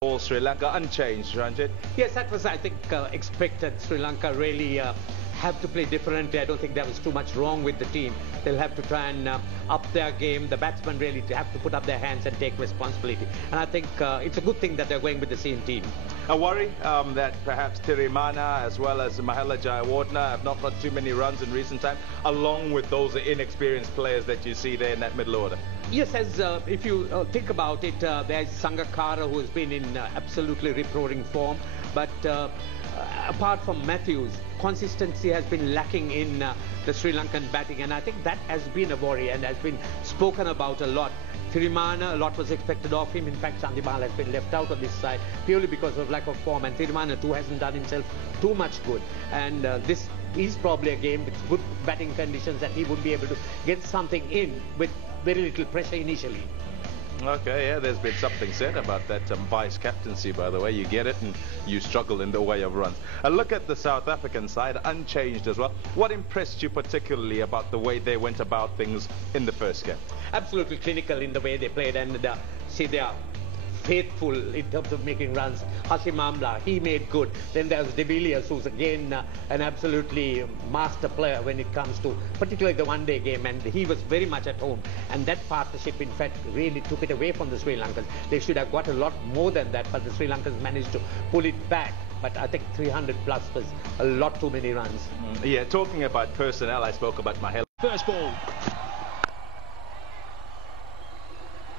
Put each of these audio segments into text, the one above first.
All Sri Lanka unchanged, Ranjit. Yes, that was, I think, expected. Sri Lanka really have to play differently. I don't think there was too much wrong with the team. They'll have to try and up their game. The batsmen really have to put up their hands and take responsibility. And I think it's a good thing that they're going with the same team. A worry that perhaps Thirimana as well as Mahela Jayawardene have not got too many runs in recent time, along with those inexperienced players that you see there in that middle order. Yes, as if you think about it, there's Sangakkara, who has been in absolutely rip-roaring form. But apart from Matthews, consistency has been lacking in the Sri Lankan batting, and I think that has been a worry and has been spoken about a lot. Thirimana, a lot was expected of him. In fact, Chandimal has been left out of this side purely because of lack of form, and Thirimana too hasn't done himself too much good. And this is probably a game with good batting conditions that he would be able to get something in with very little pressure initially. Okay, yeah, there's been something said about that vice captaincy, by the way. You get it and you struggle in the way of runs. A look at the South African side, unchanged as well. What impressed you particularly about the way they went about things in the first game? Absolutely clinical in the way they played, and see, they are faithful in terms of making runs. Hashim Amla, he made good. Then there's De Villiers, who's again an absolutely master player when it comes to particularly the one-day game, and he was very much at home. And that partnership, in fact, really took it away from the Sri Lankans. They should have got a lot more than that, but the Sri Lankans managed to pull it back. But I think 300 plus was a lot too many runs. Yeah, talking about personnel, I spoke about Mahela. First ball.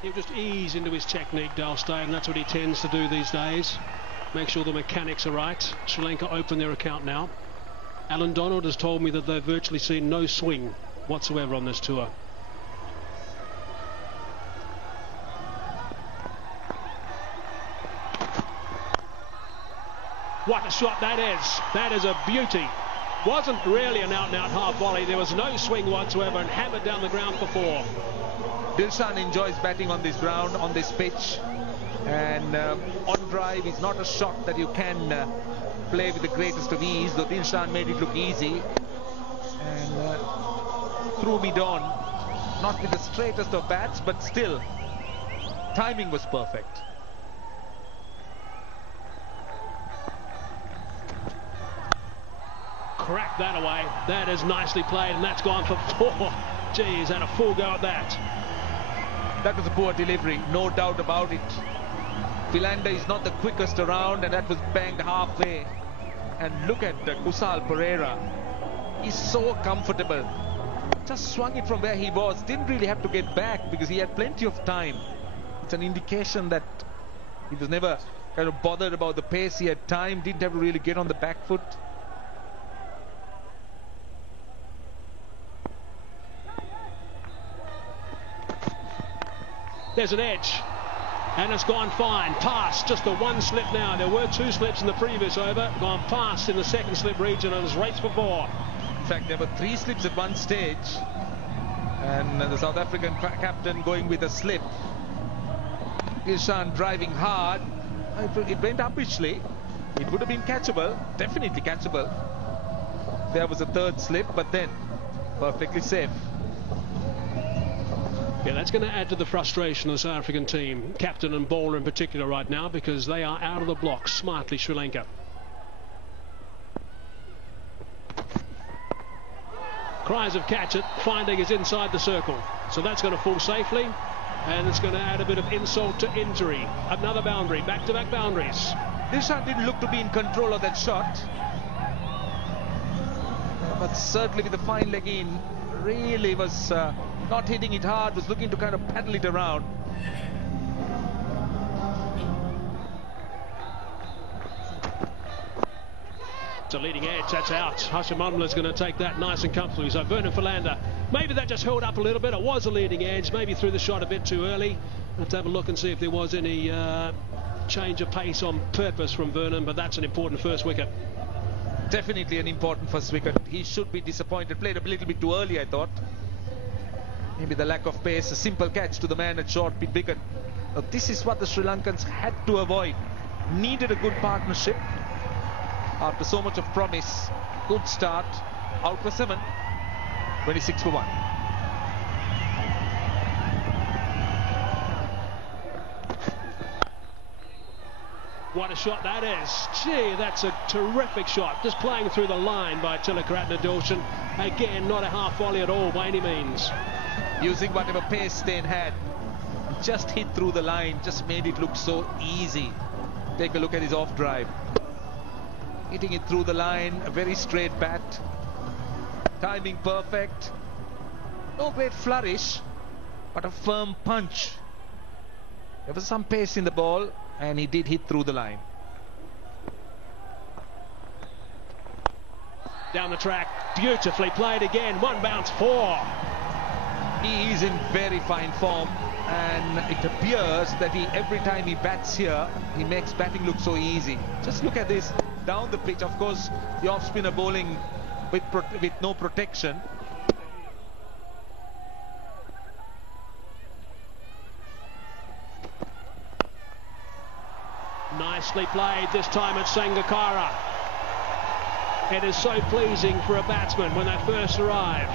He'll just ease into his technique, Dale Steyn, and that's what he tends to do these days. Make sure the mechanics are right. Sri Lanka open their account now. Alan Donald has told me that they've virtually seen no swing whatsoever on this tour. What a shot that is. That is a beauty. Wasn't really an out-and-out half volley. There was no swing whatsoever and hammered down the ground for four. Dilshan enjoys batting on this ground, on this pitch, and on drive is not a shot that you can play with the greatest of ease, though Dilshan made it look easy and threw mid-on, not with the straightest of bats, but still timing was perfect. Crack that away. That is nicely played, and that's gone for four. Geez, and a full go at that. That was a poor delivery, no doubt about it. Philander is not the quickest around, and that was banged halfway. And look at Kusal Perera. He's so comfortable. Just swung it from where he was. Didn't really have to get back because he had plenty of time. It's an indication that he was never kind of bothered about the pace. He had time, didn't have to really get on the back foot. There's an edge, and it's gone fine. Past, just the one slip now. There were two slips in the previous over. Gone past in the second slip region and has raced for four. In fact, there were three slips at one stage, and the South African captain going with a slip. Dilshan driving hard. It went uppishly. It would have been catchable, definitely catchable. There was a third slip, but then perfectly safe. Yeah, that's going to add to the frustration of the South African team, captain and bowler in particular right now, because they are out of the blocks smartly, Sri Lanka. Cries of catch it. Finding is inside the circle, so that's going to fall safely, and it's going to add a bit of insult to injury. Another boundary, back-to-back boundaries. Dilshan didn't look to be in control of that shot, but certainly with the fine leg in, really was not hitting it hard, was looking to kind of paddle it around. It's a leading edge, that's out. Hashim Amla is going to take that nice and comfortably. So Vernon Philander, maybe that just held up a little bit. It was a leading edge, maybe threw the shot a bit too early. We'll have to have a look and see if there was any change of pace on purpose from Vernon, but that's an important first wicket. Definitely an important first wicket. He should be disappointed. Played a little bit too early, I thought. Maybe the lack of pace, a simple catch to the man at short mid wicket. Now, this is what the Sri Lankans had to avoid. Needed a good partnership. After so much of promise, good start. Out for 7. 26 for 1. What a shot that is. Gee, that's a terrific shot. Just playing through the line by Tilakaratne Dilshan. Again, not a half volley at all by any means. Using whatever pace Steyn had. Just hit through the line. Just made it look so easy. Take a look at his off drive. Hitting it through the line. A very straight bat. Timing perfect. No great flourish, but a firm punch. There was some pace in the ball, and he did hit through the line. Down the track, beautifully played again. One bounce, 4. He is in very fine form, and it appears that every time he bats here, he makes batting look so easy. Just look at this, down the pitch. Of course, the off-spinner bowling with no protection. Nicely played this time at Sangakkara. It is so pleasing for a batsman when they first arrive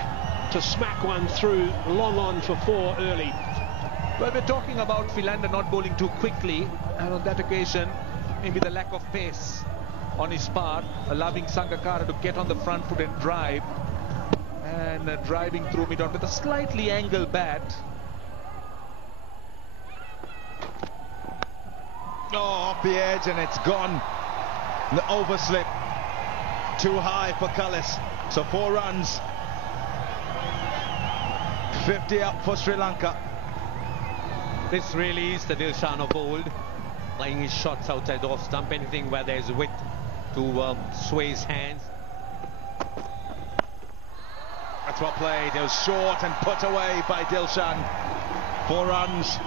to smack one through long on for 4 early. Well, we're talking about Philander not bowling too quickly, and on that occasion, maybe the lack of pace on his part, allowing Sangakkara to get on the front foot and drive, and driving through mid-on with a slightly angled bat. Oh, off the edge, and it's gone. The overslip. Too high for Cullis. So 4 runs. 50 up for Sri Lanka. This really is the Dilshan of old. Playing his shots outside the off stump. Anything where there's width to sway his hands. That's what played. It was short and put away by Dilshan. 4 runs.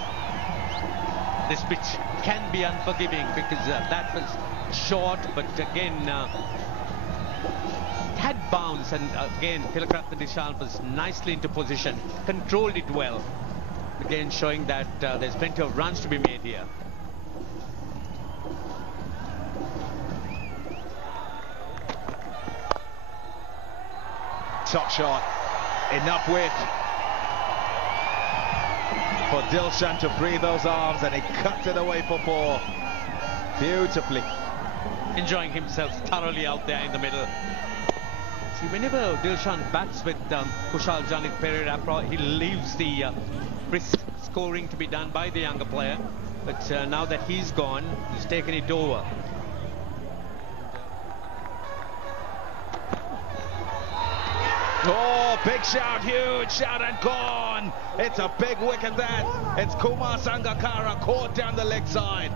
This pitch can be unforgiving because that was short, but again had bounce, and again Tilakaratne Dilshan was nicely into position, controlled it well. Again showing that there's plenty of runs to be made here. Top shot. Enough width for Dilshan to free those arms, and he cut it away for 4. Beautifully. Enjoying himself thoroughly out there in the middle. See, whenever Dilshan bats with Kushal Janit Perera, he leaves the brisk scoring to be done by the younger player. But now that he's gone, he's taken it over. Oh, big shout, huge shout, and gone. It's a big wicket that. It's Kumar Sangakkara caught down the leg side.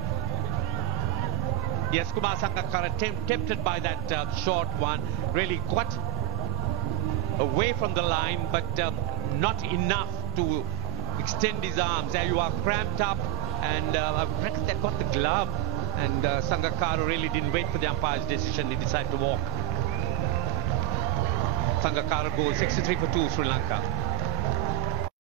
Yes, Kumar Sangakkara tempted by that short one. Really got away from the line, but not enough to extend his arms. There you are, cramped up, and I reckon that got the glove. And Sangakkara really didn't wait for the umpire's decision. He decided to walk. Sangakkara goes 63 for 2, Sri Lanka.